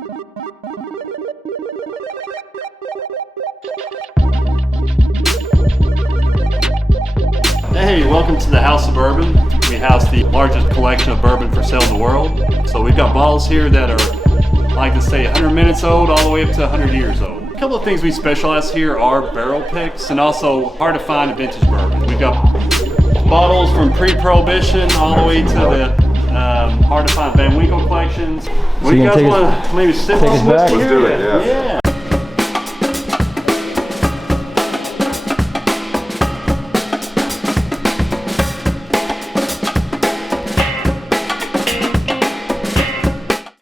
Hey, welcome to the House of Bourbon. We house the largest collection of bourbon for sale in the world. So we've got bottles here that are, I like to say, 100 minutes old all the way up to 100 years old. A couple of things we specialize here are barrel picks and also hard to find vintage bourbon. We've got bottles from pre-prohibition all the way to the hard to find Van Winkle collections. What do you guys want to maybe sip on? Let's do it, yeah.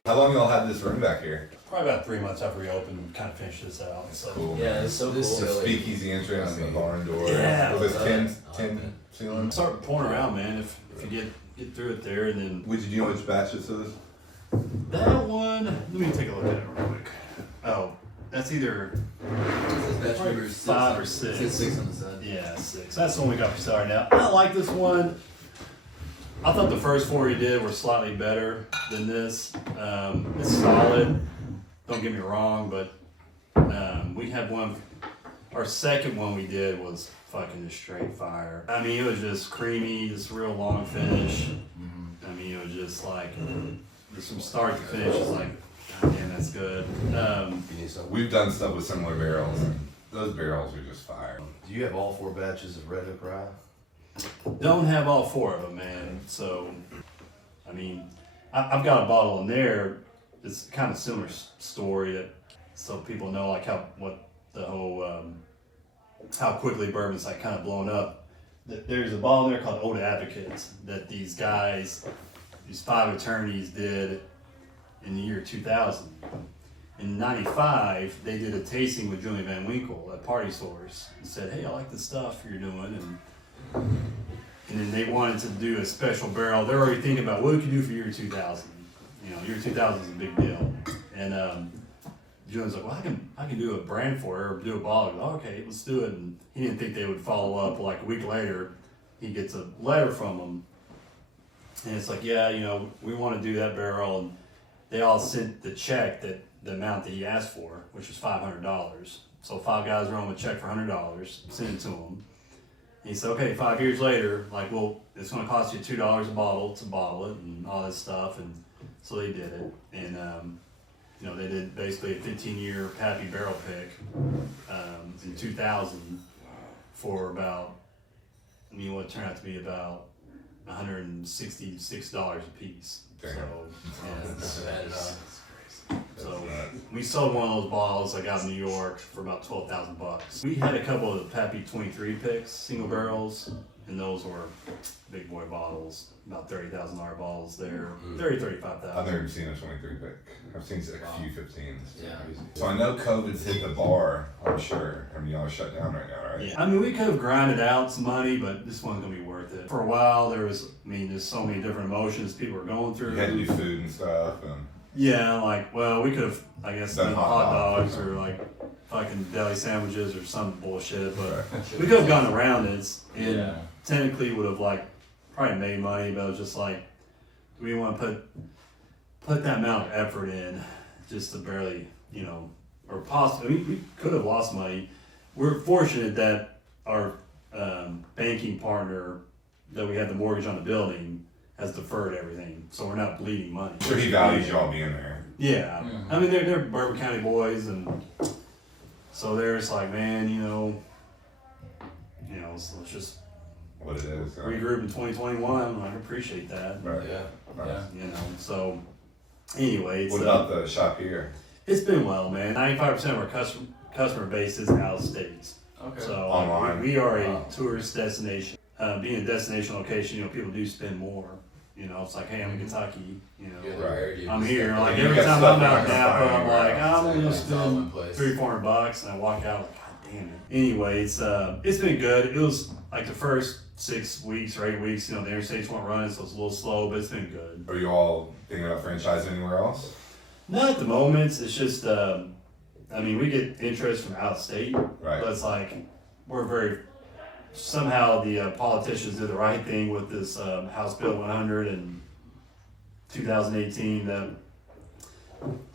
How long y'all had this room back here? Probably about 3 months after we opened and kind of finished this out. So. Cool. Yeah, it's so cool. The speakeasy entrance and the barn door. Yeah. With this tin ceiling. Start pouring around, man, if you get through it there, and then... Did you know which batch this is? That one, let me take a look at it real quick. Oh, that's either Batch number 5 or 6. It's 6 on the side. Yeah, 6. That's the one we got for sale right now. I like this one. I thought the first 4 he did were slightly better than this. It's solid. Don't get me wrong, but we had one. Our second one we did was fucking just straight fire. I mean, it was just creamy, just real long finish. I mean, it was just like, just from start to finish, it's like, God damn, that's good. We've done stuff with similar barrels, and those barrels are just fire. Do you have all 4 batches of Red Hook Rye? Don't have all 4 of them, man. So, I mean, I've got a bottle in there. It's kind of similar story that, so people know like what the whole how quickly bourbon's like kind of blown up. There's a bottle in there called Old Advocates that these guys, these 5 attorneys did in the year 2000. In '95, they did a tasting with Julian Van Winkle at Party Source and said, "Hey, I like the stuff you're doing," and then they wanted to do a special barrel. They're already thinking about what we could do for year 2000. You know, year 2000 is a big deal. And Julian's like, well, I can do a brand for her, or do a bottle. Like, okay, let's do it. And he didn't think they would follow up. Like a week later, he gets a letter from them. And it's like, yeah, you know, we want to do that barrel. And they all sent the check, that the amount that he asked for, which was $500. So 5 guys wrote him a check for $100, sent it to him. He said, okay, 5 years later, like, well, it's going to cost you $2 a bottle to bottle it and all this stuff. And so they did it. And, you know, they did basically a 15-year Pappy barrel pick in 2000 for about, I mean, what turned out to be about $166 a piece. Damn. So we sold one of those bottles I got in New York for about $12,000. We had a couple of the Pappy 23 picks, single barrels, and those were big boy bottles, about $30,000 bottles there, $35,000. I've never seen a 23 pick. I've seen a few 15s. Yeah. So I know COVID's hit the bar, I'm sure. I mean, y'all are shut down right now, right? Yeah. I mean, we could have grinded out some money, but this wasn't going to be worth it. For a while, there was, I mean, there's so many different emotions people were going through. You had to do food and stuff. And Yeah, like, well, we could have, I guess, Done done hot hot dogs. dogs or like fucking deli sandwiches or some bullshit, but we could have gone around it and technically would have like probably made money, but it was just like, do we want to put that amount of effort in just to barely, you know, or possibly, I mean, we could have lost money. We're fortunate that our banking partner that we had the mortgage on the building has deferred everything, so we're not bleeding money. sure he values y'all being there. Yeah, I mean they're Bourbon County boys, and so they're just like, man, you know, so let's just What it is. regroup in 2021. I appreciate that. Right. Yeah. Right. You know, so anyway, it's, What about the shop here? it's been well, man. 95% of our customer base is out of states. Okay. So Online. we are a tourist destination. Being a destination location, you know, people do spend more. You know, it's like, hey, I'm in Kentucky. You know, Right. I'm here. Like You every got time stuff I'm you're out not Napa, gonna I'm find like, anywhere I'm else. gonna It's all in spend place. $300-400, and I walk out like, God damn it. Anyway, it's been good. It was like the first 6 weeks or 8 weeks. You know, the interstates weren't running, so it's a little slow, but it's been good. Are you all thinking about franchising anywhere else? Not at the moment. It's just, I mean, we get interest from out of state, Right. but it's like we're very. Somehow the politicians did the right thing with this House Bill 100 in 2018 that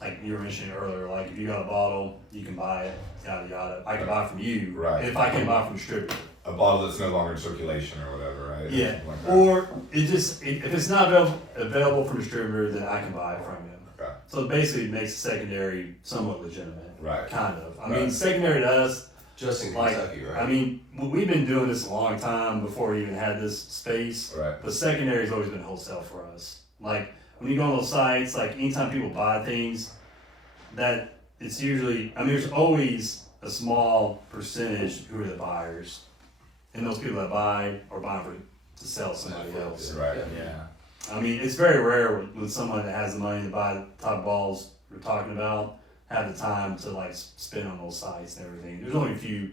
like you were mentioning earlier, like if you got a bottle, you can buy it, yada yada. I can buy it from you, Right. if I can buy it from a distributor. A bottle that's no longer in circulation or whatever, right? Yeah, Something like that. or if it's not available from a distributor, then I can buy it from him. Okay. So it basically makes the secondary somewhat legitimate. Right. Kind of. I Right. mean, secondary to us, Just in like, Kentucky, right? I mean, we've been doing this a long time before we even had this space. Right. But secondary's always been wholesale for us. Like, when you go on those sites, like, anytime people buy things, that it's usually, I mean, there's always a small percentage who are the buyers. And those people that buy are buying to sell to somebody else. Right. Yeah. I mean, it's very rare with someone that has the money to buy the type of balls we're talking about, have the time to like spend on those sites and everything. There's only a few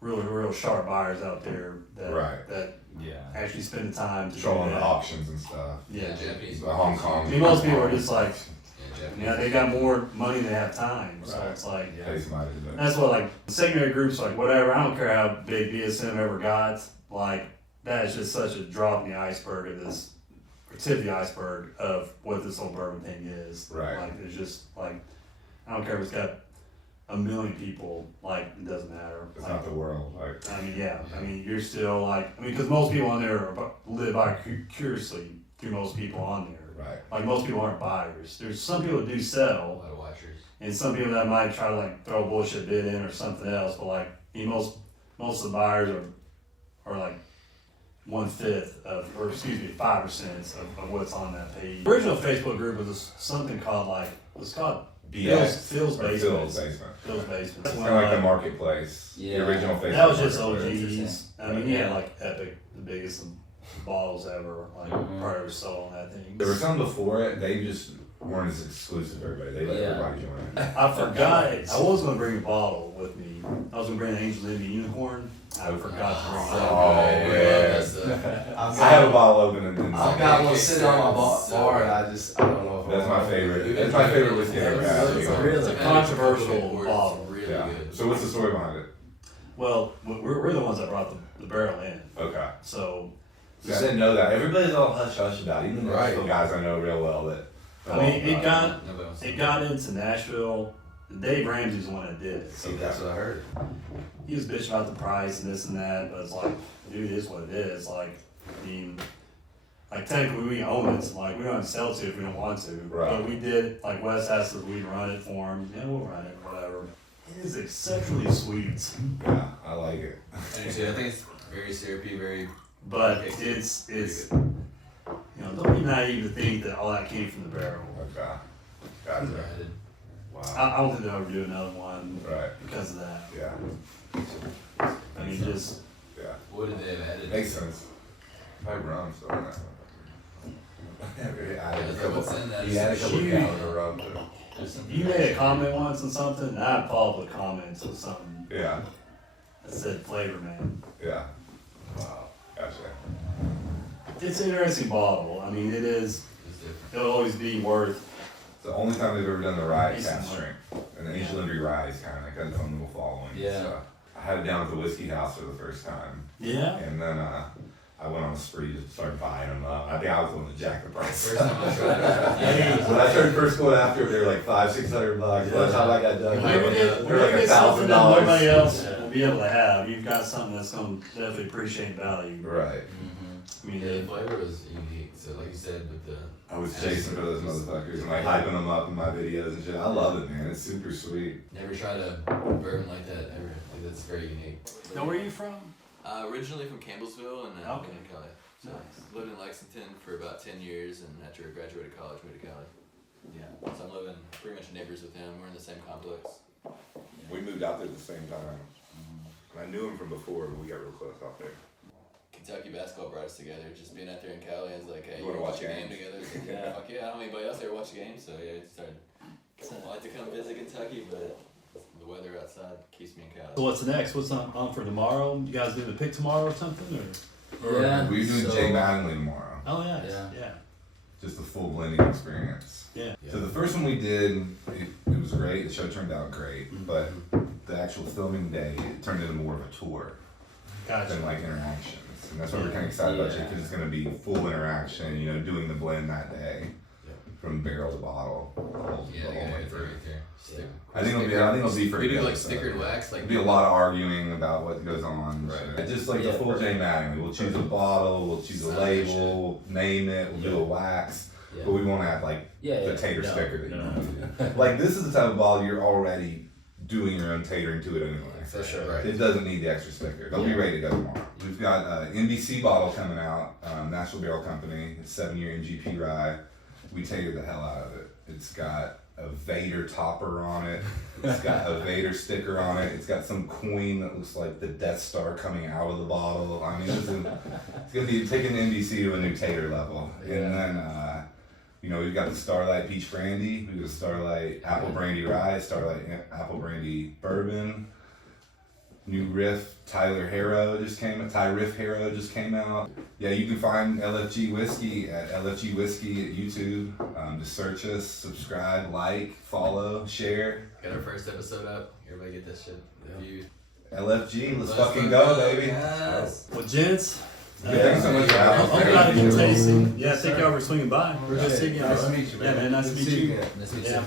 real sharp buyers out there that Right. that Yeah. actually spend the time to do Controlling the that. auctions and stuff. Yeah. Japanese. The Hong Kong. I mean, most people are just like, Yeah, Japanese. yeah, they got more money than they have time. So Right. it's like, Case minded. that's what like secondary groups like whatever. I don't care how big BSM ever got. Like that is just such a drop in the iceberg of this, or tip of the iceberg of what this whole bourbon thing is. Right. Like it's just like I don't care if it's got a million people. Like it doesn't matter. It's Like, not the world. Like, I mean, yeah. I mean, you're still like I mean, because most people on there live by curiously through most people on there. right. Like most people aren't buyers. There's some people that do A sell. lot of watchers. And some people that might try to like throw a bullshit bid in or something else, but like most of the buyers are like 1/5 of, or excuse me, 5% of what's on that page. The original Facebook group was something called like it was called Phil's or Basement. Phil's Basement. Phil's Basement. It's kind of like the marketplace. Yeah. The original Facebook. That was just marketplace. OGs. I mean, he had like Epic, the biggest bottles ever, like probably ever sold on that thing. There were some before it. They just weren't as exclusive to everybody. They let Yeah. everybody join it. I forgot it. I was gonna bring a bottle with me. I was gonna bring an Angel Envy Unicorn. I forgot to bring So it. Oh, good. We man. love that stuff. I have a bottle open and then I've got one It's sitting on my so bar, and good. I don't know if That's I'm my favorite. That's my favorite whiskey I ever had. It's Yeah. It's a controversial It's bottle. really Yeah. good. So what's the story behind it? Well, we're the ones that brought the barrel in. Okay. So, See, I didn't know that. Everybody's all hush hush about it. Even the Right. Nashville guys I know real well that. I mean, it got Nobody wants to it know. got into Nashville. Dave Ramsey's the one that did it. See, that's what I heard. He was bitching about the price and this and that, but it's like, dude, it is what it is. Like, I mean, like technically we own it. Like we don't have to sell it to if we don't want to. Right. But we did. Like Wes asked us, we'd run it for him. Yeah, we'll run it, whatever. It is exceptionally sweet, Yeah, I like it. I think it's very syrupy, very. but Okay. it's you know, don't be naive to think that all that came from the barrel. Okay. Gotcha. Added. Wow. I don't think they'll ever do another one Right. because of that. Yeah. I mean, just Yeah. What did they have added? Makes sense. Probably rum, so on that. Yeah, what's in that? He had a couple Huge. gallons of rum too. There's something you made a actually- comment once on something, and I followed the comments on something Yeah. that said flavor, man. Yeah. Wow. Gotcha. It's an interesting bottle. I mean, it is. It's different. It'll always be worth. It's the only time they've ever done the rye Decent cast one. strength. And the Angel Envy rye is kind of like got its own little following. Yeah. So I had it down at the whiskey house for the first time. Yeah. And then I went on a spree to start buying them up. I think I was the one that jacked the price. First time I tried it. When I started first going after it, they were like $500-600. By the time I got done, When you get, they when were you like get something that $1,000. nobody else will be able to have, you've got something that's going to definitely appreciate value. Right. I mean, Yeah, the flavor was unique. So, like you said, with the. I was chasing for those motherfuckers and like hyping them up in my videos and shit. I love it, man. It's super sweet. Never tried a bourbon like that ever. Like, that's very unique. now, where are you from? Originally from Campbellsville and then Okay. in Cali. So Nice. lived in Lexington for about 10 years, and after I graduated college, moved to Cali. Yeah. So I'm living pretty much neighbors with him. We're in the same complex. We moved out there at the same time. I knew him from before, but we got real close out there. Kentucky basketball brought us together. Just being out there in Cali, I was like, hey, You you wanna wanna watch a watch game games? together? It's like, Yeah. Fuck yeah, I don't know anybody else there watch a game, so yeah, it started. I like to come visit Kentucky, but the weather outside keeps me in So Cali. what's next? What's on for tomorrow? You guys doing the pick tomorrow or something? Or? Yeah, We're doing so- Jay Mattingly tomorrow. Oh yeah. Yeah. Yeah. Just a full blending experience. Yeah. So the first one we did, it was great. The show turned out great, Mm-hmm. but the actual filming day it turned into more of a tour Gotcha. than like interactions, and that's why we're kind of excited about it because it's going to be full interaction. You know, doing the blend that day. from barrel to bottle the whole Yeah, way right through. there. Stick. I think it'll be pretty We do good. like stickered wax, like. There'll be a lot of arguing about what goes on. Right. Just like the full J Mattingly, we'll choose a bottle, we'll choose a Sign label, name it, we'll do a wax, Yeah. but we won't have like the tater No, sticker that you no. want to do. Like this is the type of bottle you're already doing your own catering to it anyway. For sure. Right. It doesn't need the extra sticker. They'll be ready to go tomorrow. We've got an NBC bottle coming out, National Barrel Company, it's 7-year NGP rye. We tater the hell out of it. It's got a Vader topper on it. It's got a Vader sticker on it. It's got some coin that looks like the Death Star coming out of the bottle. I mean, it's gonna be taking the NBC to a new tater level. And then, we've got the Starlight Peach Brandy. We've got Starlight Apple Brandy Rye, Starlight Apple Brandy Bourbon. New riff, Ty Riff Harrow just came out. Yeah, you can find LFG Whiskey at LFG Whiskey at YouTube. Just search us, subscribe, like, follow, share. Got our first episode up. Everybody get this shit reviewed. LFG, let's fucking go, baby. Yes. Well, gents. Thanks so much for having us. I'm glad you Thank you. tasting. Yeah, thank y'all for swinging by. We're good seeing you. Nice bro. to meet you, man. Yeah, man. Nice to Good meet to see you. you again. Nice to meet you. Yeah.